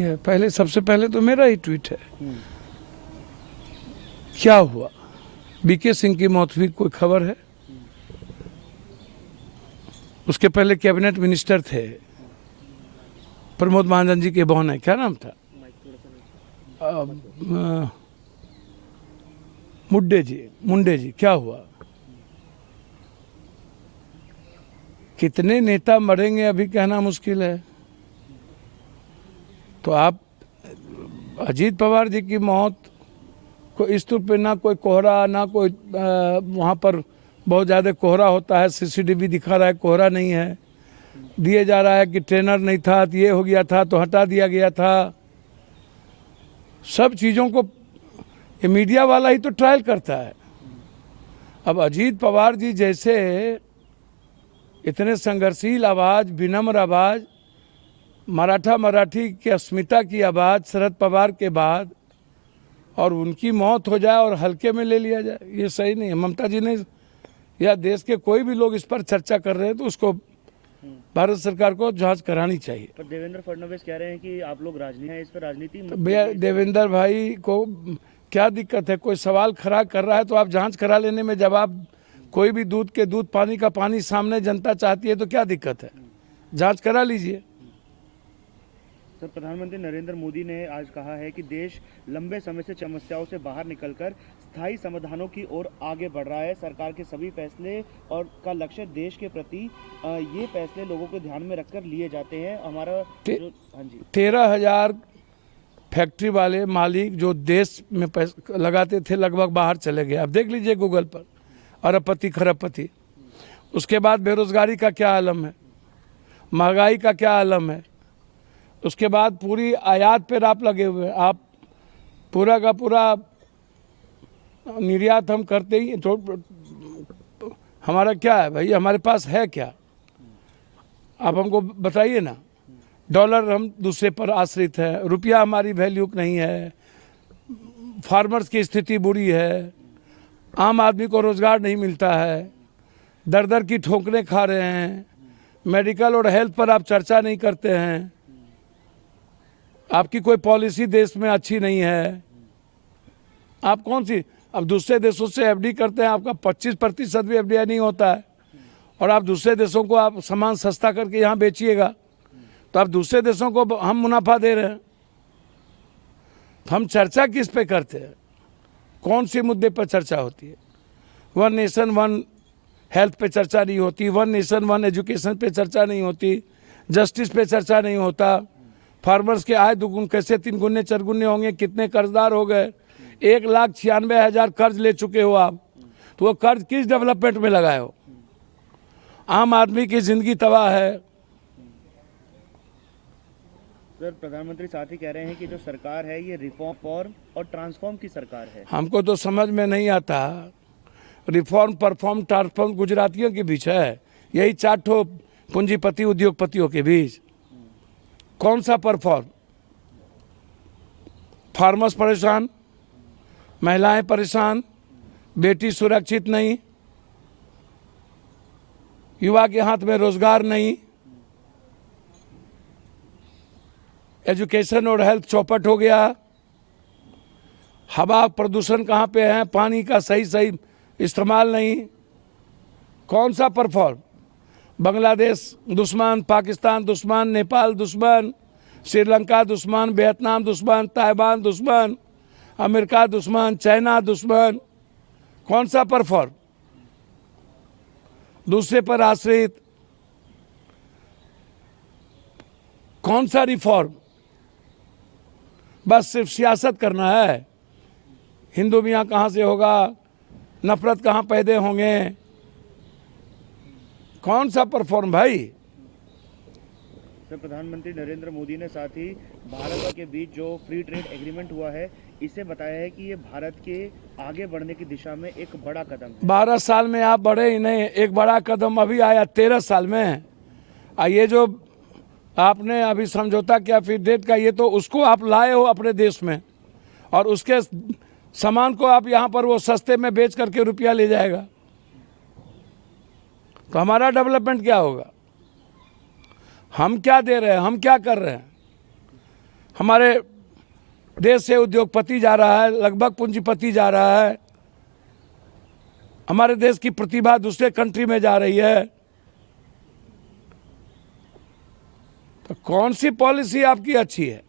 पहले सबसे पहले तो मेरा ही ट्वीट है। क्या हुआ? बीके सिंह की मौत हुई, कोई खबर है? उसके पहले कैबिनेट मिनिस्टर थे प्रमोद महाजन जी के बहन है, क्या नाम था? मुंडे जी। क्या हुआ? कितने नेता मरेंगे अभी कहना मुश्किल है। तो आप अजीत पवार जी की मौत को इस तौर पे ना कोई कोहरा, ना कोई वहाँ पर बहुत ज़्यादा कोहरा होता है, सीसीटीवी दिखा रहा है कोहरा नहीं है, दिए जा रहा है कि ट्रेनर नहीं था तो ये हो गया था तो हटा दिया गया था। सब चीज़ों को ये मीडिया वाला ही तो ट्रायल करता है। अब अजीत पवार जी जैसे इतने संघर्षशील आवाज़, विनम्र आवाज़, मराठी की अस्मिता की आवाज़ शरद पवार के बाद, और उनकी मौत हो जाए और हल्के में ले लिया जाए, ये सही नहीं है। ममता जी ने या देश के कोई भी लोग इस पर चर्चा कर रहे हैं तो उसको भारत सरकार को जांच करानी चाहिए। पर देवेंद्र फडणवीस कह रहे हैं कि आप लोग राजनीति है, इस पर राजनीति तो भैया देवेंद्र भाई को क्या दिक्कत है? कोई सवाल खड़ा कर रहा है तो आप जांच करा लेने में, जब आप कोई भी दूध के दूध, पानी का पानी सामने जनता चाहती है तो क्या दिक्कत है? जांच करा लीजिए। सर, प्रधानमंत्री नरेंद्र मोदी ने आज कहा है कि देश लंबे समय से समस्याओं से बाहर निकलकर स्थायी समाधानों की ओर आगे बढ़ रहा है। सरकार के सभी फैसले और का लक्ष्य देश के प्रति ये फैसले लोगों को ध्यान में रखकर लिए जाते हैं। हमारा हाँ जी, 13,000 फैक्ट्री वाले मालिक जो देश में पैसे लगाते थे लगभग बाहर चले गए। अब देख लीजिए गूगल पर, अरबपति खरबपति। उसके बाद बेरोजगारी का क्या आलम है, महंगाई का क्या आलम है। उसके बाद पूरी आयात पर आप लगे हुए हैं। आप पूरा का पूरा निर्यात हम करते ही तो हमारा क्या है भाई? हमारे पास है क्या? आप हमको बताइए ना। डॉलर हम दूसरे पर आश्रित है, रुपया हमारी वैल्यू नहीं है, फार्मर्स की स्थिति बुरी है, आम आदमी को रोजगार नहीं मिलता है, दर दर की ठोकरें खा रहे हैं, मेडिकल और हेल्थ पर आप चर्चा नहीं करते हैं, आपकी कोई पॉलिसी देश में अच्छी नहीं है। आप कौन सी, अब दूसरे देशों से एफडी करते हैं, आपका 25% भी एफडीआई नहीं होता है, और आप दूसरे देशों को आप सामान सस्ता करके यहाँ बेचिएगा तो आप दूसरे देशों को हम मुनाफा दे रहे हैं। तो हम चर्चा किस पे करते हैं? कौन सी मुद्दे पर चर्चा होती है? वन नेशन वन हेल्थ पे चर्चा नहीं होती, वन नेशन वन एजुकेशन पे चर्चा नहीं होती, जस्टिस पे चर्चा नहीं होता, फार्मर्स के आय दुगुन कैसे 3 गुने 4 गुने होंगे, कितने कर्जदार हो गए, 1,96,000 कर्ज ले चुके हो आप, तो वो कर्ज किस डेवलपमेंट में लगाए हो? आम आदमी की जिंदगी तबाह है। सर, प्रधानमंत्री साथ ही कह रहे हैं कि जो सरकार है ये रिफॉर्म और ट्रांसफॉर्म की सरकार है। हमको तो समझ में नहीं आता। रिफॉर्म, परफॉर्म, ट्रांसफॉर्म गुजरातियों के बीच है, यही 4 ठो पूंजीपति उद्योगपतियों के बीच। कौन सा परफॉर्म? फार्मर्स परेशान, महिलाएं परेशान, बेटी सुरक्षित नहीं, युवा के हाथ में रोजगार नहीं, एजुकेशन और हेल्थ चौपट हो गया, हवा प्रदूषण कहाँ पे है, पानी का सही इस्तेमाल नहीं। कौन सा परफॉर्म? बांग्लादेश दुश्मन, पाकिस्तान दुश्मन, नेपाल दुश्मन, श्रीलंका दुश्मन, वियतनाम दुश्मन, ताइवान दुश्मन, अमेरिका दुश्मन, चाइना दुश्मन। कौन सा परफॉर्म? दूसरे पर आश्रित। कौन सा रिफॉर्म? बस सिर्फ सियासत करना है। हिंदू मियाँ कहाँ से होगा, नफरत कहाँ पैदा होंगे। कौन सा परफॉर्म भाई? सर, प्रधानमंत्री नरेंद्र मोदी ने साथ ही भारत के बीच जो फ्री ट्रेड एग्रीमेंट हुआ है, इसे बताया है कि ये भारत के आगे बढ़ने की दिशा में एक बड़ा कदम है। 12 साल में आप बढ़े ही नहीं, एक बड़ा कदम अभी आया 13 साल में। ये जो आपने अभी समझौता किया फ्री ट्रेड का, ये तो उसको आप लाए हो अपने देश में, और उसके सामान को आप यहाँ पर वो सस्ते में बेच करके रुपया ले जाएगा, तो हमारा डेवलपमेंट क्या होगा? हम क्या दे रहे हैं, हम क्या कर रहे हैं? हमारे देश से उद्योगपति जा रहा है, लगभग पूंजीपति जा रहा है, हमारे देश की प्रतिभा दूसरे कंट्री में जा रही है, तो कौन सी पॉलिसी आपकी अच्छी है?